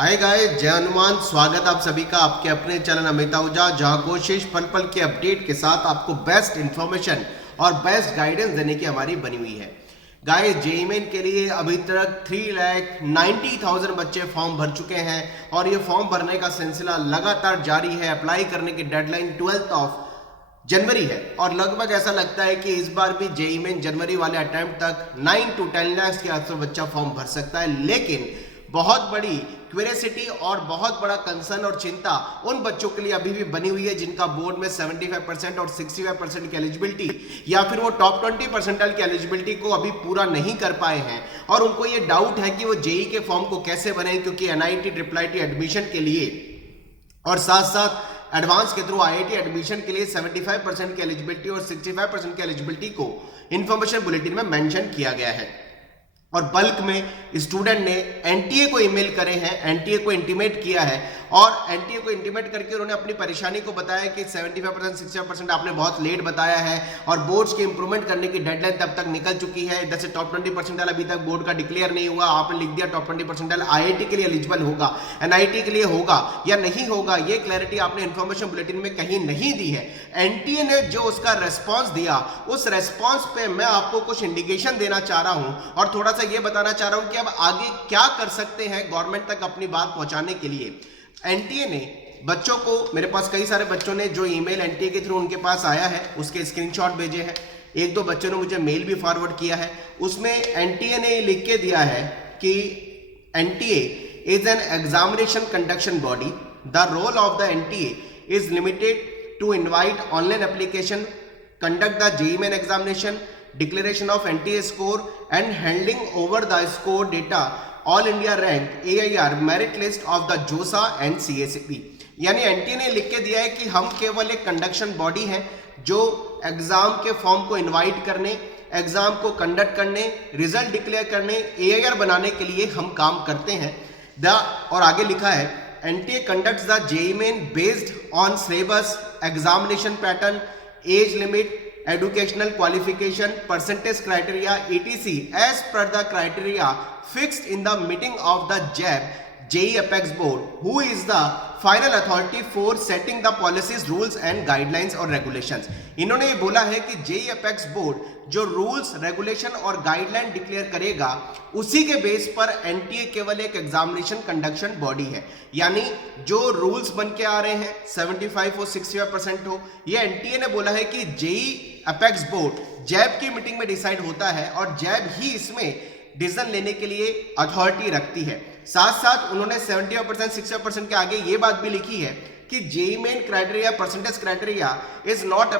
Hi guys, जय हनुमान। स्वागत आप सभी का आपके अपने चैनल अमित आहूजा, जहां कोशिश पल पल के अपडेट के साथ आपको बेस्ट इंफॉर्मेशन और बेस्ट गाइडेंस देने की हमारी बनी हुई है। गाइस, जेईई मेन के लिए अभी तक 3,90,000 बच्चे फॉर्म भर चुके हैं और ये फॉर्म भरने का सिलसिला लगातार जारी है। अप्लाई करने की डेडलाइन 12 जनवरी है और लगभग ऐसा लगता है कि इस बार भी जेईई मेन जनवरी वाले अटेम्प्ट तक 9 to 10 लाख के आसपास बच्चा फॉर्म भर सकता है। लेकिन बहुत बड़ी क्यूरियोसिटी और बहुत बड़ा कंसर्न और चिंता उन बच्चों के लिए अभी भी बनी हुई है जिनका बोर्ड में 75% और 65% की एलिजिबिलिटी या फिर वो टॉप 20 परसेंटाइल की एलिजिबिलिटी को अभी पूरा नहीं कर पाए हैं और उनको ये डाउट है कि वो जेईई के फॉर्म को कैसे भरें, क्योंकि एनआईटी IIIT एडमिशन के लिए और साथ साथ एडवांस के थ्रू आईआईटी एडमिशन के लिए 75% की एलिजिबिलिटी और 65% की एलिजिबिलिटी को इंफॉर्मेशन बुलेटिन में मेंशन किया गया है। और बल्क में स्टूडेंट ने एनटीए को ईमेल करे हैं, एनटीए को इंटीमेट किया है और एनटीए को इंटीमेट करके उन्होंने अपनी परेशानी को बताया कि 75% 65% आपने बहुत लेट बताया है और बोर्ड्स के इंप्रूवमेंट करने की डेडलाइन तब तक निकल चुकी है। जैसे टॉप 20 परसेंटाइल अभी तक बोर्ड का डिक्लेयर नहीं हुआ, आपने लिख दिया टॉप 20 परसेंटाइल आईआईटी के लिए एलिजिबल होगा, एनआईटी के लिए होगा या नहीं होगा, ये क्लैरिटी आपने इंफॉर्मेशन बुलेटिन में कहीं नहीं दी है। एनटीए ने जो उसका रेस्पॉन्स दिया, उस रेस्पॉन्स पे मैं आपको कुछ इंडिकेशन देना चाह रहा हूं और थोड़ा सा ये बताना चाह रहा हूं कि अब आगे क्या कर सकते हैं गवर्नमेंट तक अपनी बात पहुंचाने के लिए। एनटीए ने बच्चों को, मेरे पास कई सारे बच्चों ने जो ईमेल एनटीए के थ्रू उनके पास आया है उसके स्क्रीनशॉट भेजे हैं, एक दो बच्चों ने मुझे मेल भी फॉरवर्ड किया है। उसमें एनटीए ने लिख के दिया है कि NTA is an examination conduction body, the role of the NTA is limited to invite online application, conduct the JEE Main examination, declaration of NTA score and handing over the score data all India rank AIR merit list of the JOSA and CACP। यानी NTA ने लिख के दिया है कि हम केवल एक कंडक्शन बॉडी है जो एग्जाम के फॉर्म को इनवाइट करने, एग्जाम को कंडक्ट करने, रिजल्ट डिक्लेयर करने, AIR बनाने के लिए हम काम करते हैं। और आगे लिखा है NTA conducts the JEE main based on syllabus, examination pattern, age limit, educational qualification, percentage criteria etc as per the criteria fixed in the meeting of the JEE Apex Board, who is the final authority for setting the policies, rules and guidelines और regulations। इन्होंने ये बोला है कि JEE Apex Board जो rules, regulation और guideline declare करेगा उसी के बेस पर एनटीए केवल एक एग्जामिनेशन कंडक्शन बॉडी है। यानी जो रूल्स बन के आ रहे हैं 75 हो 65% हो, ये एनटीए ने बोला है कि जेईई अपेक्स बोर्ड जैब की मीटिंग में डिसाइड होता है और जैब ही इसमें डिसीजन लेने के लिए अथॉरिटी रखती है। साथ साथ उन्होंने 75% 60% के आगे ये बात भी लिखी है कि JEE Main criteria, percentage criteria is not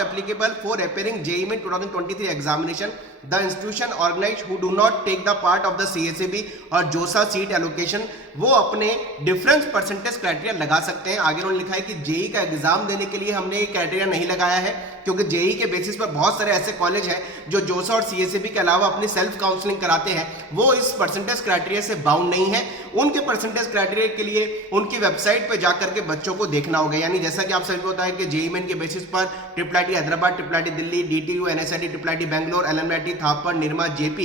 applicable for appearing JEE Main 2023 examination. The institution organise who do not take the part of the CACB और जोसा सीट एलोकेशन, वो अपने डिफरेंस परसेंटेज क्राइटेरिया लगा सकते हैं। आगे उन्होंने लिखा है कि जेईई का एग्जाम देने के लिए हमने ये क्राइटेरिया नहीं लगाया है क्योंकि जेईई के बेसिस पर बहुत सारे ऐसे कॉलेज हैं जो जोसा और CACB के अलावा अपनी सेल्फ काउंसलिंग कराते हैं, वो इस परसेंटेज क्राइटेरिया से बाउंड नहीं है। उनके परसेंटेज क्राइटेरिया के लिए उनकी वेबसाइट पर जाकर के बच्चों को देखना होगा। यानी जैसा कि आप सभी को पता है कि जेईई मेन के बेसिस पर IIIT Hyderabad, IIIT Delhi, DTU, NSIT, IIIT Bangalore, LMIT Thapar, Nirma, JP,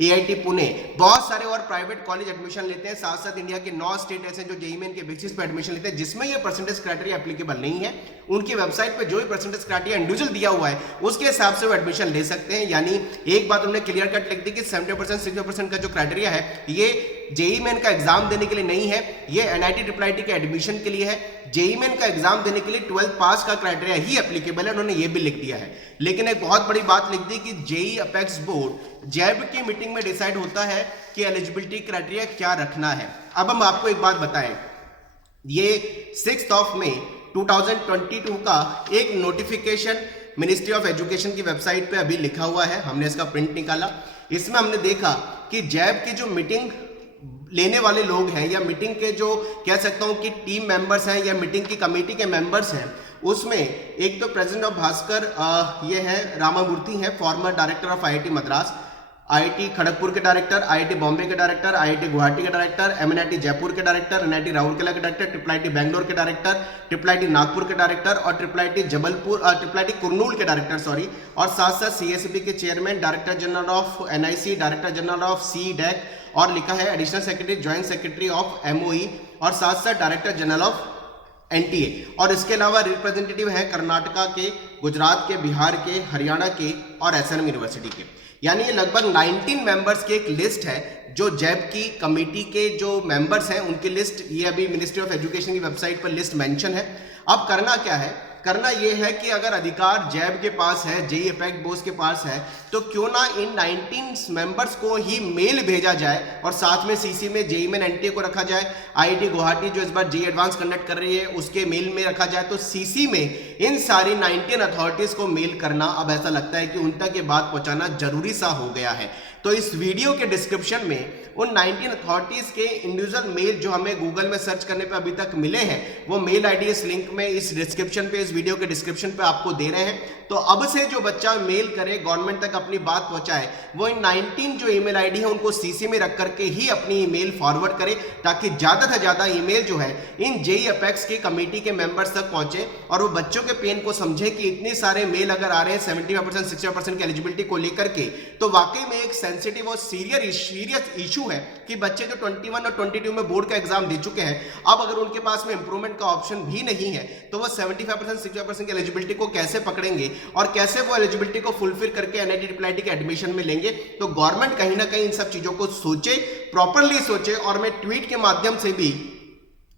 AIT Pune, बहुत सारे और प्राइवेट कॉलेज एडमिशन लेते हैं। साथ साथ इंडिया के 9 स्टेट ऐसे जो जेईई मेन के बेसिस पर एडमिशन लेते हैं जिसमें ये परसेंटेज क्राइटेरिया एप्लीकेबल नहीं है। उनकी वेबसाइट पे जो भी परसेंटेज क्राइटेरिया इंडिविजुअल दिया हुआ है उसके हिसाब से वो एडमिशन ले सकते हैं। यानी एक बात उन्होंने क्लियर कट लिख दी कि 70% 60% का जो क्राइटेरिया है ये जेईई मेन का एग्जाम देने के लिए नहीं है, ये एनआईटी IIIT के एडमिशन के लिए है। जेईई मेन का एग्जाम देने के लिए 12th पास का क्राइटेरिया ही एप्लीकेबल है, उन्होंने ये भी लिख दिया है। लेकिन एक बहुत बड़ी बात लिख दी कि जेईई अपेक्स बोर्ड जैब की मीटिंग में डिसाइड होता है कि एलिजिबिलिटी क्राइटेरिया क्या रखना है। अब हम आपको एक बात बताएं, ये 6 मई 2022 का एक नोटिफिकेशन मिनिस्ट्री ऑफ एजुकेशन की वेबसाइट पे अभी लिखा हुआ है, हमने इसका प्रिंट निकाला। इसमें हमने देखा कि जैब की जो मीटिंग लेने वाले लोग हैं या मीटिंग के जो कह सकता हूं कि टीम मेंबर्स हैं या मीटिंग की कमेटी के मेंबर्स हैं, उसमें एक तो प्रेसिडेंट ऑफ भास्कर ये है रामामूर्ति हैं, farmer director of IIT Madras, IIT Kharagpur के डायरेक्टर, आईआईटी बॉम्बे के डायरेक्टर, आईआईटी गुवाहाटी के डायरेक्टर, एमएनआईटी जयपुर के डायरेक्टर, एनआईटी राउरकेला के डायरेक्टर, ट्रिपल आईटी बैंगलोर के डायरेक्टर, ट्रिपल आईटी नागपुर के डायरेक्टर और triple IT Jabalpur triple IT Kurnool के डायरेक्टर सॉरी, और साथ साथ सीएसबी के chairman, director general of NIC, director general of CDAC, और लिखा है additional secretary, joint secretary of MoE, और साथ साथ डायरेक्टर जनरल ऑफ एनटीए। और इसके अलावा रिप्रेजेंटेटिव है कर्नाटका के, गुजरात के, बिहार के, हरियाणा के और एसएनएम यूनिवर्सिटी के। यानी ये लगभग 19 मेंबर्स की एक लिस्ट है जो जैब की कमेटी के जो मेंबर्स हैं उनकी लिस्ट, ये अभी मिनिस्ट्री ऑफ एजुकेशन की वेबसाइट पर लिस्ट मेंशन है। अब करना क्या है, करना यह है कि अगर अधिकार जैब के पास है, जेई एपेक्स बोर्ड के पास है, तो क्यों ना इन 19 मेंबर्स को ही मेल भेजा जाए और साथ में सीसी में जेई में एनटीए को रखा जाए। आईआईटी गुवाहाटी जो इस बार जेई एडवांस कंडक्ट कर रही है उसके मेल में रखा जाए, तो सीसी में इन सारी 19 अथॉरिटीज को मेल करना अब ऐसा लगता है कि उन तक ये बात पहुंचाना जरूरी सा हो गया है। तो इस वीडियो के डिस्क्रिप्शन में उन 19 अथॉरिटीज के इंडिविजुअल मेल जो हमें गूगल में सर्च करने पे अभी तक मिले हैं, वो मेल आईडी इस लिंक में, इस डिस्क्रिप्शन पे, इस वीडियो के डिस्क्रिप्शन पे आपको दे रहे हैं। तो अब से जो बच्चा मेल करे, गवर्नमेंट तक अपनी बात पहुंचाए, वो इन 19 जो ईमेल आईडी है उनको सीसी में रख करके ही अपनी ईमेल फॉरवर्ड करे, ताकि ज्यादा से ज्यादा ईमेल जो है इन जेई एपेक्स की कमेटी के मेंबर्स तक पहुंचे और वो बच्चों के पेन को समझे कि इतने सारे मेल अगर आ रहे हैं 75% 60% की एलिजिबिलिटी को लेकर के, तो वाकई में एक सेंसिटिव और सीरियस इशू है कि बच्चे जो 21 और 22 में बोर्ड का एग्जाम दे चुके हैं, अब अगर उनके पास में इंप्रूवमेंट का ऑप्शन भी नहीं है, तो वो 75% 60% की एलिजिबिलिटी को कैसे पकड़ेंगे और कैसे वो एलिजिबिलिटी को फुलफिल करके एनआईटी ट्रिपल आईटी के एडमिशन में लेंगे। तो गवर्नमेंट कहीं ना कहीं इन सब चीजों को सोचे, प्रॉपरली सोचे। और मैं ट्वीट के माध्यम से भी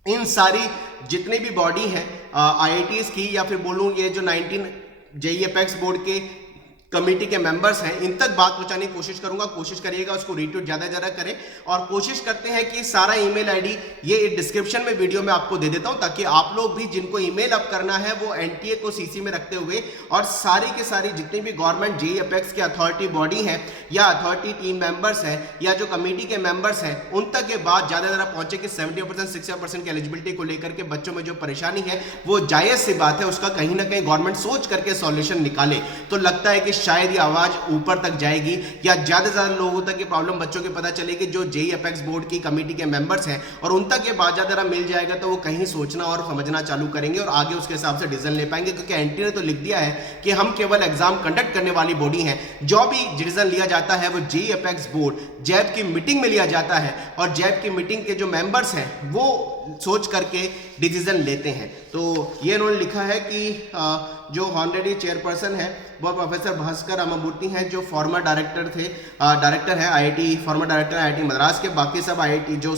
इन सारी जितनी भी बॉडी हैं आईआईटीज की, या फिर बोलूं ये जो 19 जेई एपेक्स बोर्ड के कमेटी के मेंबर्स हैं, इन तक बात पहुंचाने की कोशिश करूंगा। कोशिश करिएगा उसको रीट्वीट ज्यादा ज्यादा करें, और कोशिश करते हैं कि सारा ईमेल आईडी ये डिस्क्रिप्शन में वीडियो में आपको दे देता हूं, ताकि आप लोग भी जिनको ईमेल अप करना है वो एनटीए को सीसी में रखते हुए, और सारी के सारी जितनी भी गवर्नमेंट जेई एपेक्स की अथॉरिटी बॉडी है या अथॉरिटी टीम मेंबर्स है या जो कमेटी के मेंबर्स हैं, उन तक ये बात ज्यादा ज्यादा पहुंचे कि 70% 60% की एलिजिबिलिटी को लेकर के बच्चों में जो परेशानी है वो जायज सी बात है, उसका कहीं ना कहीं गवर्नमेंट सोच करके सॉल्यूशन निकाले। तो लगता है कि शायद ये आवाज ऊपर तक जाएगी या ज्यादा से ज्यादा लोगों तक ये प्रॉब्लम बच्चों की पता चलेगी जो जेई एपेक्स बोर्ड की कमेटी के मेंबर्स हैं, और उन तक ये बात ज्यादा मिल जाएगा, तो वो कहीं सोचना और समझना चालू करेंगे और आगे उसके हिसाब से डिसीजन ले पाएंगे। क्योंकि एनटीए ने तो लिख दिया है कि हम केवल एग्जाम कंडक्ट करने वाली बॉडी हैं, जो भी डिसीजन लिया जाता है वो जेई एपेक्स बोर्ड जैब की मीटिंग में लिया जाता है, और जैब की मीटिंग के जो मेंबर्स हैं वो सोच करके डिसीजन लेते हैं। तो ये उन्होंने लिखा है कि जो ऑनरेडी चेयरपर्सन है वो प्रोफेसर भास्कर अम्मूर्ति हैं, जो फॉर्मर डायरेक्टर है IIT, farmer director IIT Madras के। बाकी सब आईआईटी जो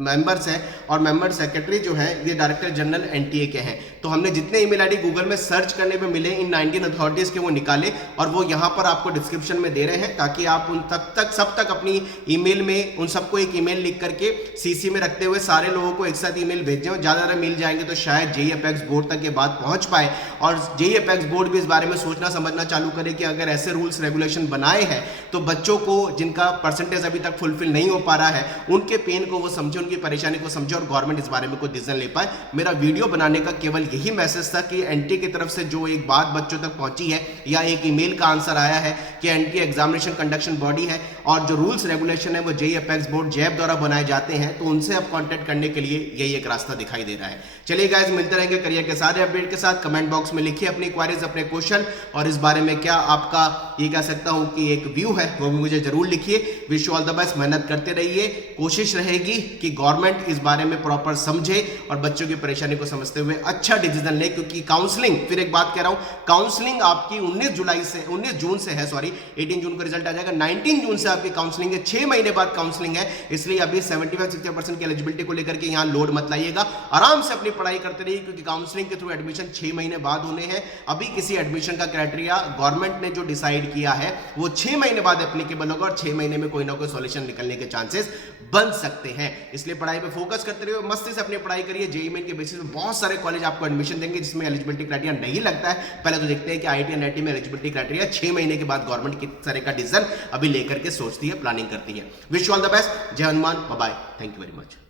मेंबर्स हैं और मेंबर सेक्रेटरी जो हैं ये डायरेक्टर जनरल एनटीए के हैं। तो हमने जितने ईमेल आईडी गूगल में सर्च करने पे मिले इन 19 अथॉरिटीज के वो निकाले, और वो यहाँ पर आपको डिस्क्रिप्शन में दे रहे हैं, ताकि आप उन तक सब तक अपनी ईमेल में उन सबको एक ईमेल लिख करके सीसी में रखते हुए सारे लोगों को एक साथ ईमेल भेजें, और ज़्यादा मिल जाएंगे तो शायद जेई एपेक्स बोर्ड तक ये बात पहुँच पाए, और जेई एपेक्स बोर्ड भी इस बारे में सोचना समझना चालू करे कि अगर ऐसे रूल्स रेगुलेशन बनाए हैं तो बच्चों को जिनका परसेंटेज अभी तक फुलफिल नहीं हो पा रहा है उनके पेन को वो समझे, उनकी परेशानी को समझे, और गवर्नमेंट इस बारे में कोई डिसीजन ले पाए। मेरा वीडियो बनाने का केवल यही मैसेज था कि एनटीए की तरफ से जो एक बात बच्चों तक पहुंची है या एक ईमेल का आंसर आया है कि एनटीए एग्जामिनेशन कंडक्शन बॉडी है, और जो रूल्स रेगुलेशन है वो जेई एपेक्स बोर्ड जैब द्वारा बनाए जाते हैं, तो उनसे अब कांटेक्ट करने के लिए यही एक रास्ता दिखाई दे रहा है। चलिए गाइस, मिलते रहेंगे करियर के सारे अपडेट के साथ। कमेंट बॉक्स में लिखिए अपनी क्वेरीज, अपने क्वेश्चन, और इस बारे में क्या आपका ये कह सकता हूं कि एक व्यू है वो भी मुझे जरूर लिखिए। Wish you all the best, मेहनत करते रहिए। कोशिश रहेगी कि गवर्नमेंट इस बारे में प्रॉपर समझे और बच्चों की परेशानी को समझते हुए अच्छा डिसीजन ले, क्योंकि काउंसलिंग, फिर एक बात कह रहा हूं, काउंसलिंग आपकी 19 जून से है, सॉरी 18 जून को रिजल्ट आ जाएगा, 19 जून से आपकी काउंसलिंग है, 6 महीने बाद काउंसलिंग है। इसलिए अभी 75-60% की एलिजिबिलिटी को लेकर के यहां लोड मत लाइएगा, आराम से अपनी पढ़ाई करते रहिए, क्योंकि काउंसलिंग के थ्रू एडमिशन 6 महीने बाद होने हैं। अभी किसी एडमिशन का क्राइटेरिया गवर्नमेंट ने जो डिसाइड किया है वो 6 महीने बाद एप्लीकेबल होगा, और 6 महीने में कोई ना कोई सॉल्यूशन निकलने के चांसेस बन सकते हैं। इसलिए पढ़ाई पे फोकस करते रहिए, मस्ती से अपनी पढ़ाई करिए। जेईई मेन के बेसिस में बहुत सारे कॉलेज आपको एडमिशन देंगे जिसमें एलिजिबिलिटी क्राइटेरिया नहीं लगता है। पहले तो देखते हैं कि आईआईटी एनआईटी में एलिजिबिलिटी क्राइटेरिया 6 महीने के बाद गवर्नमेंट किस तरह का डिसीजन अभी लेकर के सोचती है, प्लानिंग करती है। Wish you all the best. जय Hanuman, bye bye, thank you very much.